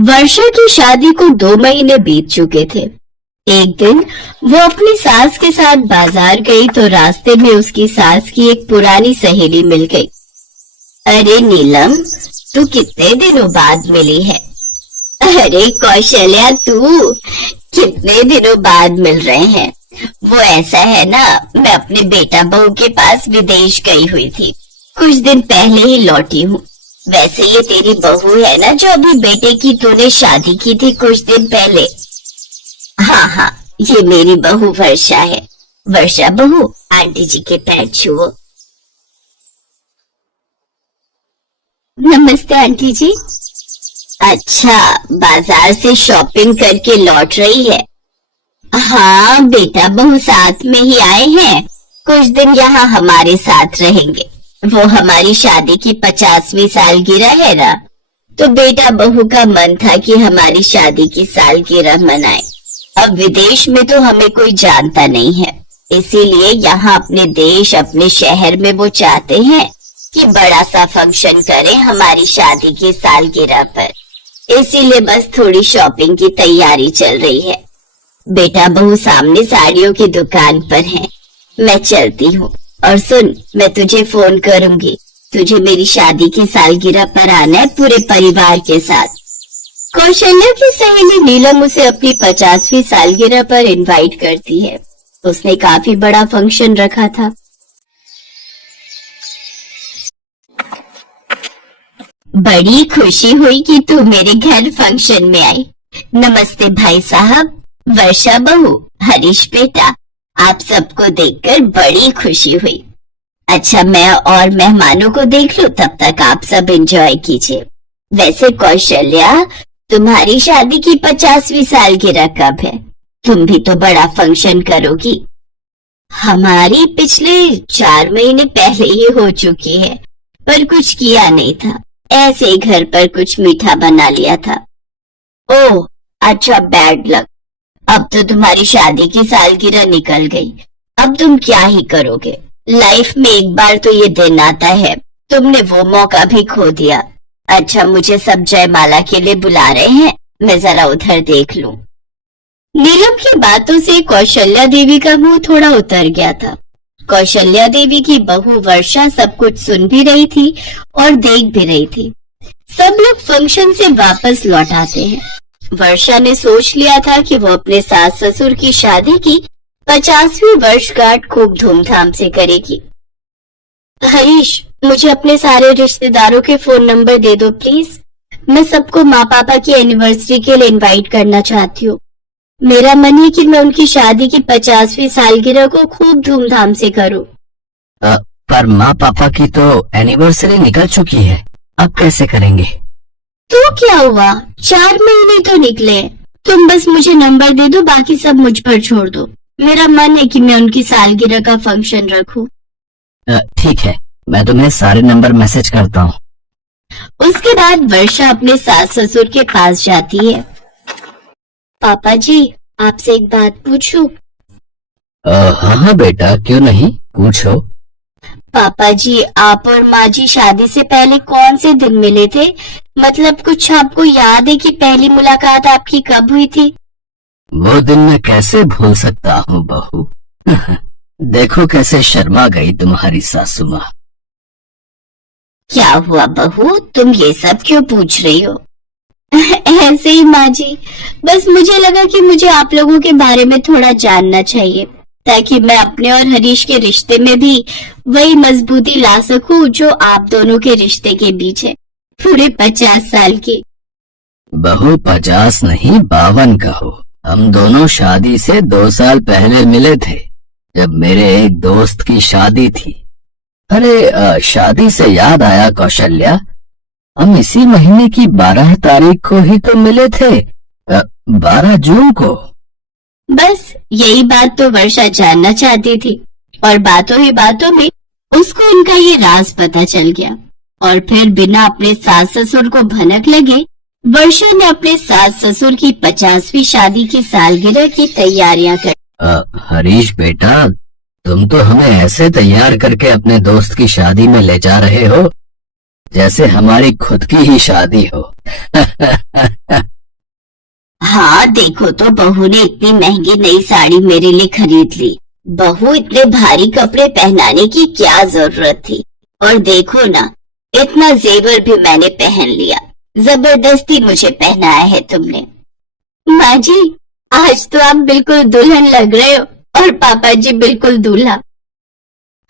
वर्षा की शादी को 2 महीने बीत चुके थे। एक दिन वो अपनी सास के साथ बाजार गई तो रास्ते में उसकी सास की एक पुरानी सहेली मिल गई। अरे नीलम, तू कितने दिनों बाद मिली है। अरे कौशल्या, तू कितने दिनों बाद मिल रहे हैं। वो ऐसा है ना, मैं अपने बेटा बहू के पास विदेश गई हुई थी, कुछ दिन पहले ही लौटी हूँ। वैसे ये तेरी बहू है ना, जो अभी बेटे की तूने शादी की थी कुछ दिन पहले। हाँ हाँ, ये मेरी बहू वर्षा है। वर्षा बहू, आंटी जी के पैर छुओ। नमस्ते आंटी जी। अच्छा, बाजार से शॉपिंग करके लौट रही है। हाँ, बेटा बहू साथ में ही आए हैं, कुछ दिन यहाँ हमारे साथ रहेंगे। वो हमारी शादी की 50वीं सालगिरह है ना, तो बेटा बहू का मन था कि हमारी शादी की सालगिरह मनाए। अब विदेश में तो हमें कोई जानता नहीं है, इसीलिए यहाँ अपने देश, अपने शहर में वो चाहते हैं कि बड़ा सा फंक्शन करें हमारी शादी की सालगिरह पर। इसीलिए बस थोड़ी शॉपिंग की तैयारी चल रही है। बेटा बहू सामने साड़ियों की दुकान पर हैं। मैं चलती हूँ। और सुन, मैं तुझे फोन करूंगी। तुझे मेरी शादी की सालगिरह पर आना है पूरे परिवार के साथ। कौशल्या की सहेली नीलम उसे अपनी 50वीं सालगिरह पर इनवाइट करती है। उसने काफी बड़ा फंक्शन रखा था। बड़ी खुशी हुई कि तू मेरे घर फंक्शन में आई। नमस्ते भाई साहब, वर्षा बहू, हरीश बेटा, आप सबको देखकर बड़ी खुशी हुई। अच्छा, मैं और मेहमानों को देख लूं, तब तक आप सब एंजॉय कीजिए। वैसे कौशल्या, तुम्हारी शादी की 50वीं सालगिरह कब है? तुम भी तो बड़ा फंक्शन करोगी। हमारी पिछले 4 महीने पहले ही हो चुकी है, पर कुछ किया नहीं था। ऐसे ही घर पर कुछ मीठा बना लिया था। ओह अच्छा, बैड लक। अब तो तुम्हारी शादी की सालगिरह निकल गई। अब तुम क्या ही करोगे। लाइफ में एक बार तो ये दिन आता है, तुमने वो मौका भी खो दिया। अच्छा, मुझे सब जयमाला के लिए बुला रहे हैं, मैं जरा उधर देख लूं। नीलम की बातों से कौशल्या देवी का मुंह थोड़ा उतर गया था। कौशल्या देवी की बहू वर्षा सब कुछ सुन भी रही थी और देख भी रही थी। सब लोग फंक्शन से वापस लौट आते हैं। वर्षा ने सोच लिया था कि वो अपने सास ससुर की शादी की 50वीं वर्षगांठ खूब धूमधाम से करेगी। हरीश, मुझे अपने सारे रिश्तेदारों के फोन नंबर दे दो प्लीज। मैं सबको माँ पापा की एनिवर्सरी के लिए इनवाइट करना चाहती हूँ। मेरा मन है कि मैं उनकी शादी की 50वीं सालगिरह को खूब धूमधाम से करूँ। पर माँ पापा की तो एनिवर्सरी निकल चुकी है, अब कैसे करेंगे? तो क्या हुआ, 4 महीने तो निकले। तुम बस मुझे नंबर दे दो, बाकी सब मुझ पर छोड़ दो। मेरा मन है कि मैं उनकी सालगिरह का फंक्शन रखूं। ठीक है, मैं तुम्हें सारे नंबर मैसेज करता हूँ। उसके बाद वर्षा अपने सास ससुर के पास जाती है। पापा जी, आपसे एक बात पूछूं? हाँ हाँ बेटा, क्यों नहीं, पूछो। पापा जी, आप और माँ जी शादी से पहले कौन से दिन मिले थे? मतलब कुछ आपको याद है कि पहली मुलाकात आपकी कब हुई थी? वो दिन मैं कैसे भूल सकता हूँ बहू। देखो कैसे शर्मा गई तुम्हारी सासू माँ। क्या हुआ बहू, तुम ये सब क्यों पूछ रही हो? ऐसे ही माँ जी, बस मुझे लगा कि मुझे आप लोगों के बारे में थोड़ा जानना चाहिए, ताकि मैं अपने और हरीश के रिश्ते में भी वही मजबूती ला सकूं जो आप दोनों के रिश्ते के बीच है, पूरे 50 साल की। बहू 50 नहीं 52 कहो। हम दोनों शादी से 2 साल पहले मिले थे, जब मेरे एक दोस्त की शादी थी। अरे शादी से याद आया कौशल्या, हम इसी महीने की 12 तारीख को ही तो मिले थे, 12 जून को। बस यही बात तो वर्षा जानना चाहती थी, और बातों ही बातों में उसको उनका ये राज पता चल गया। और फिर बिना अपने सास ससुर को भनक लगे, वर्षा ने अपने सास ससुर की 50वीं शादी की सालगिरह की तैयारियां कर। हरीश बेटा, तुम तो हमें ऐसे तैयार करके अपने दोस्त की शादी में ले जा रहे हो जैसे हमारी खुद की ही शादी हो। माँ देखो तो बहू ने इतनी महंगी नई साड़ी मेरे लिए खरीद ली। बहू इतने भारी कपड़े पहनाने की क्या जरूरत थी। और देखो ना, इतना जेवर भी मैंने पहन लिया। जबरदस्ती मुझे पहनाया है तुमने। माँ जी, आज तो आप बिल्कुल दुल्हन लग रहे हो और पापा जी बिल्कुल दूल्हा।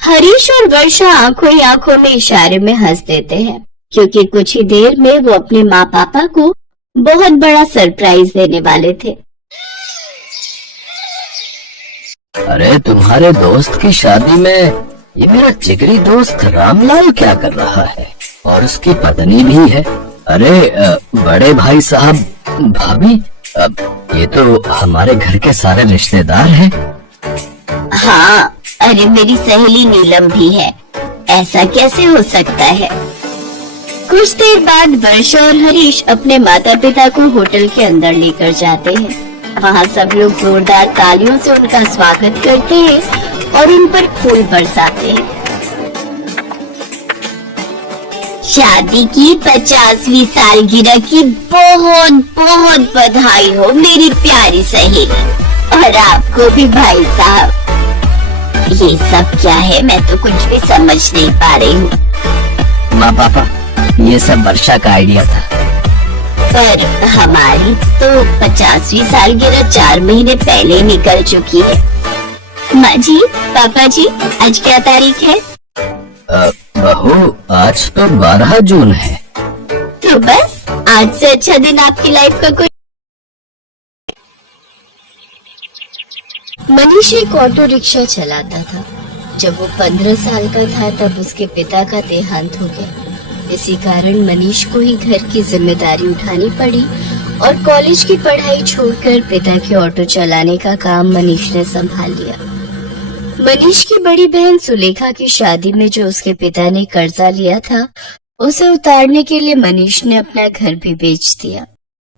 हरीश और वर्षा आंखों ही आंखों में इशारे में हंस देते हैं, क्योंकि कुछ ही देर में वो अपने माँ पापा को बहुत बड़ा सरप्राइज देने वाले थे। अरे तुम्हारे दोस्त की शादी में ये मेरा जिगरी दोस्त रामलाल क्या कर रहा है? और उसकी पत्नी भी है। अरे बड़े भाई साहब, भाभी, ये तो हमारे घर के सारे रिश्तेदार हैं। हाँ, अरे मेरी सहेली नीलम भी है। ऐसा कैसे हो सकता है? कुछ देर बाद वर्षा और हरीश अपने माता पिता को होटल के अंदर लेकर जाते हैं। वहाँ सब लोग जोरदार तालियों से उनका स्वागत करते हैं और उन पर फूल बरसाते हैं। शादी की 50वीं सालगिरह की बहुत बहुत बधाई हो मेरी प्यारी सहेली, और आपको भी भाई साहब। ये सब क्या है? मैं तो कुछ भी समझ नहीं पा रही हूँ। माँ पापा, ये सब वर्षा का आइडिया था। पर हमारी तो 50वीं सालगिरह 4 महीने पहले ही निकल चुकी है। माँ जी, पापा जी, आज क्या तारीख है? बहू, आज तो 12 जून है। तो बस आज से अच्छा दिन आपकी लाइफ का कोई। मनीष एक ऑटो रिक्शा चलाता था। जब वो 15 साल का था तब उसके पिता का देहांत हो गया। इसी कारण मनीष को ही घर की जिम्मेदारी उठानी पड़ी और कॉलेज की पढ़ाई छोड़कर पिता के ऑटो चलाने का काम मनीष ने संभाल लिया। मनीष की बड़ी बहन सुलेखा की शादी में जो उसके पिता ने कर्जा लिया था, उसे उतारने के लिए मनीष ने अपना घर भी बेच दिया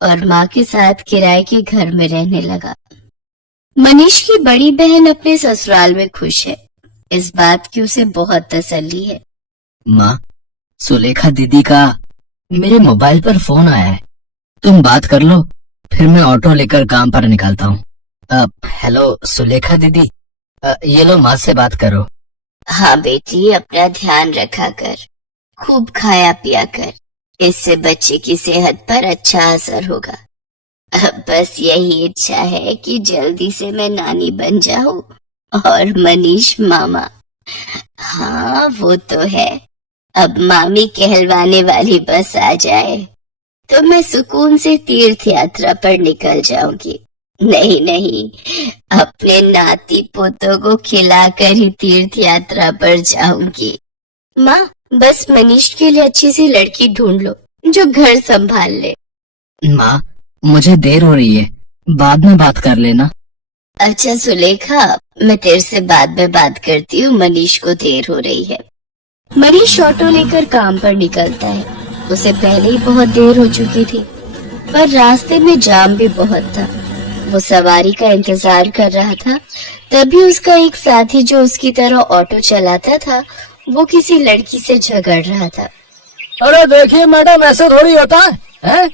और माँ के साथ किराए के घर में रहने लगा। मनीष की बड़ी बहन अपने ससुराल में खुश है। इस बात की उसे बहुत तसल्ली है। माँ, सुलेखा दीदी का मेरे मोबाइल पर फोन आया है। तुम बात कर लो, फिर मैं ऑटो लेकर काम पर निकलता हूँ। हेलो सुलेखा दीदी, ये लो माँ से बात करो। हाँ बेटी, अपना ध्यान रखा कर, खूब खाया पिया कर, इससे बच्चे की सेहत पर अच्छा असर होगा। अब बस यही इच्छा है कि जल्दी से मैं नानी बन जाऊं और मनीष मामा। हाँ वो तो है, अब मामी कहलवाने वाली बस आ जाए तो मैं सुकून से तीर्थ यात्रा पर निकल जाऊंगी। नहीं नहीं, अपने नाती पोतों को खिलाकर ही तीर्थ यात्रा पर जाऊंगी। माँ, बस मनीष के लिए अच्छी सी लड़की ढूंढ लो जो घर संभाल ले। माँ, मुझे देर हो रही है, बाद में बात कर लेना। अच्छा सुलेखा, मैं तेरे से बाद में बात करती हूँ, मनीष को देर हो रही है। मनीष ऑटो लेकर काम पर निकलता है। उसे पहले ही बहुत देर हो चुकी थी, पर रास्ते में जाम भी बहुत था। वो सवारी का इंतजार कर रहा था, तभी उसका एक साथी जो उसकी तरह ऑटो चलाता था, वो किसी लड़की से झगड़ रहा था। अरे देखिए मैडम, ऐसे थोड़ी होता है?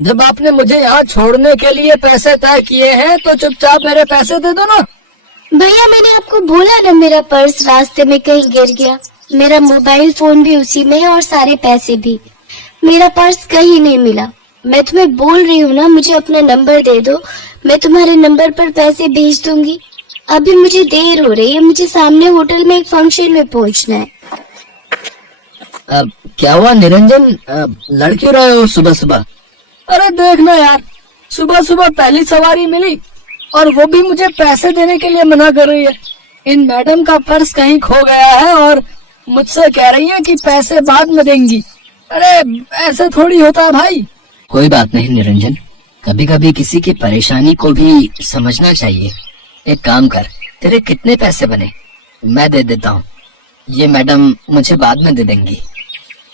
जब आपने मुझे यहाँ छोड़ने के लिए पैसे तय किए हैं तो चुपचाप मेरे पैसे दे दो ना। भैया, मैंने आपको बोला ना, मेरा पर्स रास्ते में कहीं गिर गया। मेरा मोबाइल फोन भी उसी में है और सारे पैसे भी। मेरा पर्स कहीं नहीं मिला। मैं तुम्हें बोल रही हूँ ना, मुझे अपना नंबर दे दो, मैं तुम्हारे नंबर पर पैसे भेज दूंगी। अभी मुझे देर हो रही है, मुझे सामने होटल में एक फंक्शन में पहुँचना है। क्या हुआ निरंजन, लड़ क्यों रहे हो सुबह सुबह? अरे देखना यार, सुबह सुबह पहली सवारी मिली और वो भी मुझे पैसे देने के लिए मना कर रही है। इन मैडम का पर्स कहीं खो गया है और मुझसे कह रही है कि पैसे बाद में देंगी। अरे ऐसे थोड़ी होता है भाई। कोई बात नहीं निरंजन, कभी कभी किसी की परेशानी को भी समझना चाहिए। एक काम कर, तेरे कितने पैसे बने मैं दे देता हूँ, ये मैडम मुझे बाद में दे देंगी।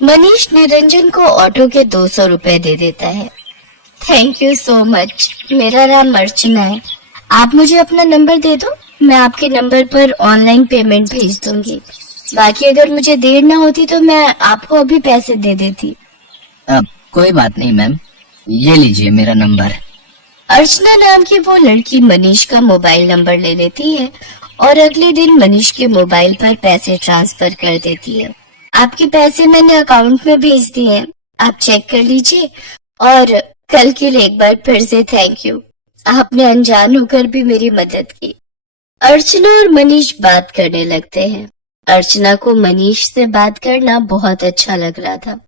मनीष निरंजन को ऑटो के 200 रुपए दे देता है। Thank you so much. मेरा नाम अर्चना है। आप मुझे अपना नंबर दे दो, मैं आपके नंबर पर ऑनलाइन पेमेंट भेज दूंगी। बाकी अगर मुझे देर ना होती तो मैं आपको अभी पैसे दे देती। कोई बात नहीं मैम, ये लीजिए मेरा नंबर। अर्चना नाम की वो लड़की मनीष का मोबाइल नंबर ले लेती है और अगले दिन मनीष के मोबाइल पर पैसे ट्रांसफर कर देती है। आपके पैसे मैंने अकाउंट में भेज दिए हैं, आप चेक कर लीजिए और कल के लिए एक बार फिर से थैंक यू। आपने अनजान होकर भी मेरी मदद की। अर्चना और मनीष बात करने लगते हैं। अर्चना को मनीष से बात करना बहुत अच्छा लग रहा था।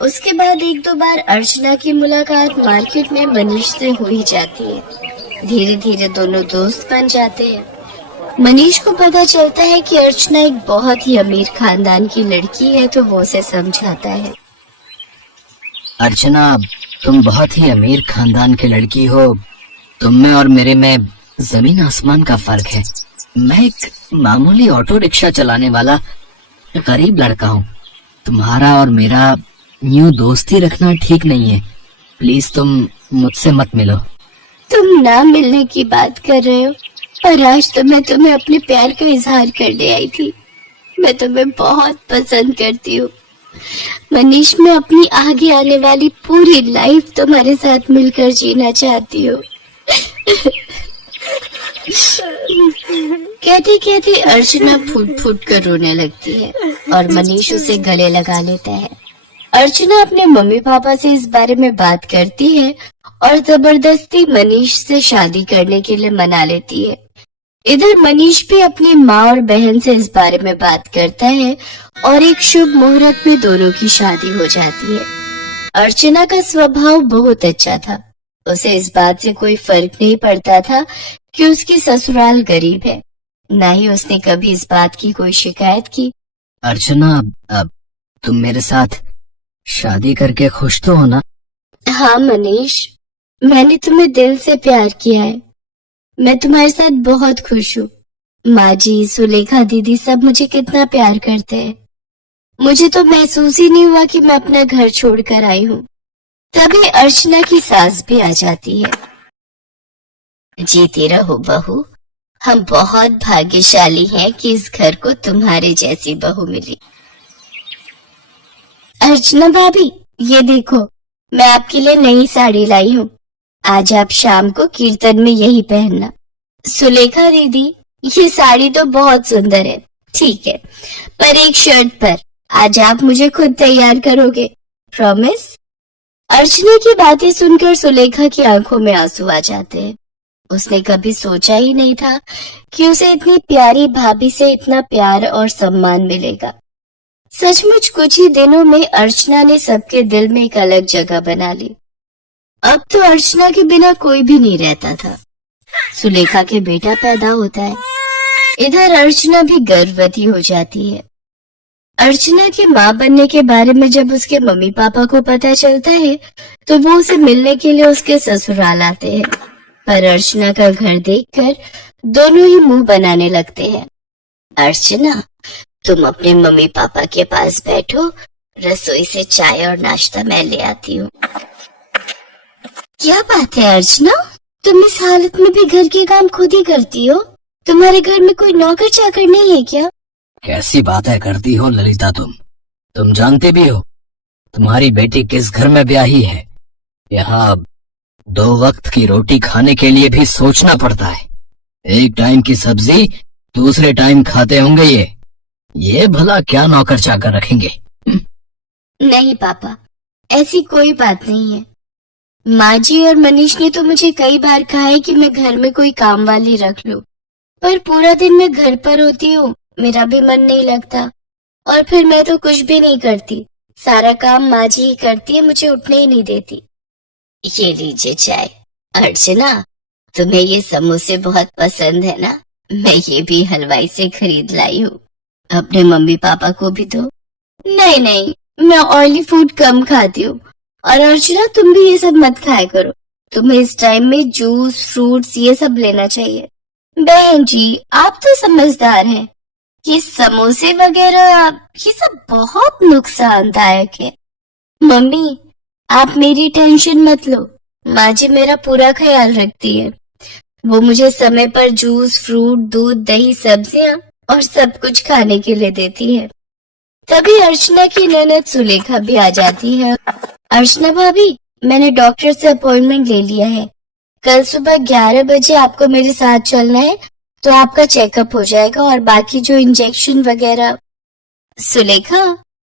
उसके बाद एक दो बार अर्चना की मुलाकात मार्केट में मनीष से हो ही जाती है। धीरे धीरे दोनों दोस्त बन जाते हैं। मनीष को पता चलता है कि अर्चना एक बहुत ही अमीर खानदान की लड़की है, तो वो उसे समझाता है। अर्चना, तुम बहुत ही अमीर खानदान की लड़की हो। तुम में और मेरे में जमीन आसमान का फर्क है। मैं एक मामूली ऑटो रिक्शा चलाने वाला गरीब लड़का हूँ। तुम्हारा और मेरा यूं दोस्ती रखना ठीक नहीं है। प्लीज तुम मुझसे मत मिलो। तुम ना मिलने की बात कर रहे हो, और आज तो मैं तुम्हें अपने प्यार का इजहार करने आई थी। मैं तुम्हें बहुत पसंद करती हूँ मनीष। मैं अपनी आगे आने वाली पूरी लाइफ तुम्हारे साथ मिलकर जीना चाहती हूँ। कहते कहते अर्चना फूट फूट कर रोने लगती है और मनीष उसे गले लगा लेता है। अर्चना अपने मम्मी पापा से इस बारे में बात करती है और जबरदस्ती मनीष से शादी करने के लिए मना लेती है। इधर मनीष भी अपनी माँ और बहन से इस बारे में बात करता है और एक शुभ मुहूर्त में दोनों की शादी हो जाती है। अर्चना का स्वभाव बहुत अच्छा था। उसे इस बात से कोई फर्क नहीं पड़ता था कि उसकी ससुराल गरीब है। ना ही उसने कभी इस बात की कोई शिकायत की। अर्चना, अब तुम मेरे साथ शादी करके खुश तो हो ना? हाँ मनीष, मैंने तुम्हें दिल से प्यार किया है। मैं तुम्हारे साथ बहुत खुश हूँ। माँ जी, सुलेखा दीदी सब मुझे कितना प्यार करते हैं। मुझे तो महसूस ही नहीं हुआ कि मैं अपना घर छोड़कर आई हूँ। तभी अर्चना की सास भी आ जाती है। जीती रहो बहू, हम बहुत भाग्यशाली हैं कि इस घर को तुम्हारे जैसी बहू मिली। अर्चना भाभी, ये देखो, मैं आपके लिए नई साड़ी लाई हूँ। आज आप शाम को कीर्तन में यही पहनना। सुलेखा दीदी, ये साड़ी तो बहुत सुंदर है, ठीक है, पर एक शर्त पर। आज आप मुझे खुद तैयार करोगे, प्रॉमिस? अर्चना की बातें सुनकर सुलेखा की आंखों में आंसू आ जाते हैं। उसने कभी सोचा ही नहीं था कि उसे इतनी प्यारी भाभी से इतना प्यार और सम्मान मिलेगा। सचमुच कुछ ही दिनों में अर्चना ने सबके दिल में एक अलग जगह बना ली। अब तो अर्चना के बिना कोई भी नहीं रहता था। सुलेखा के बेटा पैदा होता है। इधर अर्चना भी गर्भवती हो जाती है। अर्चना के माँ बनने के बारे में जब उसके मम्मी पापा को पता चलता है तो वो उसे मिलने के लिए उसके ससुराल आते हैं। पर अर्चना का घर देखकर दोनों ही मुंह बनाने लगते हैं। अर्चना, तुम अपने मम्मी पापा के पास बैठो, रसोई से चाय और नाश्ता मैं ले आती हूँ। क्या बात है अर्चना, तुम इस हालत में भी घर के काम खुद ही करती हो? तुम्हारे घर में कोई नौकर चाकर नहीं है क्या? कैसी बातें करती हो ललिता तुम जानती भी हो तुम्हारी बेटी किस घर में ब्याही है। यहाँ 2 वक्त की रोटी खाने के लिए भी सोचना पड़ता है। एक टाइम की सब्जी दूसरे टाइम खाते होंगे ये भला क्या नौकर चाकर रखेंगे? नहीं पापा, ऐसी कोई बात नहीं है। माँ जी और मनीष ने तो मुझे कई बार कहा है कि मैं घर में कोई काम वाली रख लूं, पर पूरा दिन मैं घर पर होती हूँ, मेरा भी मन नहीं लगता और फिर मैं तो कुछ भी नहीं करती। सारा काम माँ जी ही करती है, मुझे उठने ही नहीं देती। ये लीजिए चाय। अर्चना, तुम्हें ये समोसे बहुत पसंद है ना? मैं ये भी हलवाई से खरीद लाई हूँ, अपने मम्मी पापा को भी दो। नहीं नहीं, मैं ऑयली फूड कम खाती हूँ। और अर्चना, तुम भी ये सब मत खाया करो। तुम्हें इस टाइम में जूस, फ्रूट्स ये सब लेना चाहिए। बहन जी, आप तो समझदार हैं। ये समोसे वगैरह ये सब बहुत नुकसानदायक है। मम्मी, आप मेरी टेंशन मत लो। माँ जी मेरा पूरा ख्याल रखती है। वो मुझे समय पर जूस, फ्रूट, दूध, दही, सब्जियां और सब कुछ खाने के लिए देती है। तभी अर्चना की ननद सुलेखा भी आ जाती है। अर्चना भाभी, मैंने डॉक्टर से अपॉइंटमेंट ले लिया है। कल सुबह 11 बजे आपको मेरे साथ चलना है, तो आपका चेकअप हो जाएगा और बाकी जो इंजेक्शन वगैरह। सुलेखा,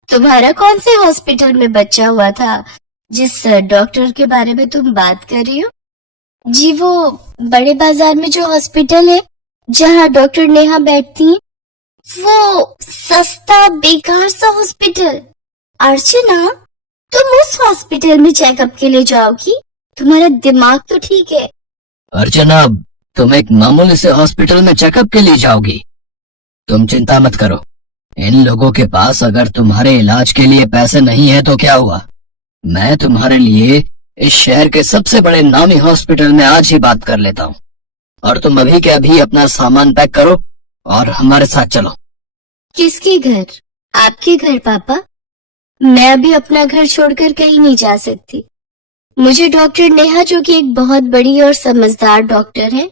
तुम्हारा कौन से हॉस्पिटल में बच्चा हुआ था जिस डॉक्टर के बारे में तुम बात कर रही हो? जी, वो बड़े बाजार में जो हॉस्पिटल है जहाँ डॉक्टर नेहा बैठती हैं, वो सस्ता बेकार सा हॉस्पिटल। अर्चना, तुम उस हॉस्पिटल में चेकअप के लिए जाओगी? तुम्हारा दिमाग तो ठीक है। अर्चना, तुम एक मामूली से हॉस्पिटल में चेकअप के लिए जाओगी? तुम चिंता मत करो, इन लोगों के पास अगर तुम्हारे इलाज के लिए पैसे नहीं है तो क्या हुआ, मैं तुम्हारे लिए इस शहर के सबसे बड़े नामी हॉस्पिटल में आज ही बात कर लेता हूँ। और तुम अभी के अभी अपना सामान पैक करो और हमारे साथ चलो। किसके घर? आपके घर पापा? मैं अभी अपना घर छोड़कर कहीं नहीं जा सकती। मुझे डॉक्टर नेहा, जो कि एक बहुत बड़ी और समझदार डॉक्टर है,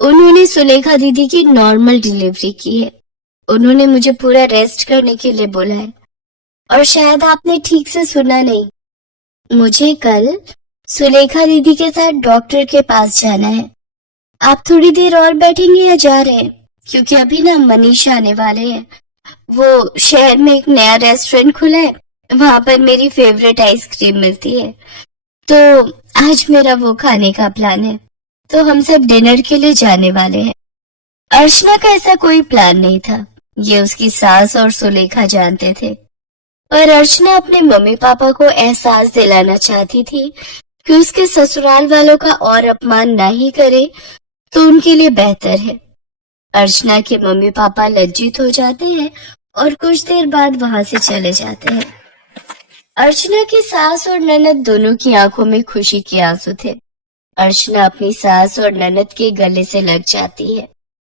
उन्होंने सुलेखा दीदी की नॉर्मल डिलीवरी की है। उन्होंने मुझे पूरा रेस्ट करने के लिए बोला है। और शायद आपने ठीक से सुना नहीं, मुझे कल सुलेखा दीदी के साथ डॉक्टर के पास जाना है। आप थोड़ी देर और बैठेंगे या जा रहे हैं? क्योंकि अभी ना मनीष आने वाले हैं। वो शहर में एक नया रेस्टोरेंट खुला है, वहां पर मेरी फेवरेट आइसक्रीम मिलती है, तो आज मेरा वो खाने का प्लान है। तो हम सब डिनर के लिए जाने वाले हैं। अर्चना का ऐसा कोई प्लान नहीं था, ये उसकी सास और सुलेखा जानते थे। पर अर्चना अपने मम्मी पापा को एहसास दिलाना चाहती थी कि उसके ससुराल वालों का और अपमान ना ही करे तो उनके लिए बेहतर है। अर्चना के मम्मी पापा लज्जित हो जाते हैं और कुछ देर बाद वहां से चले जाते हैं। अर्चना की सास और ननद दोनों की आंखों में खुशी के आंसू थे। अर्चना अपनी सास और ननद के गले से लग जाती है।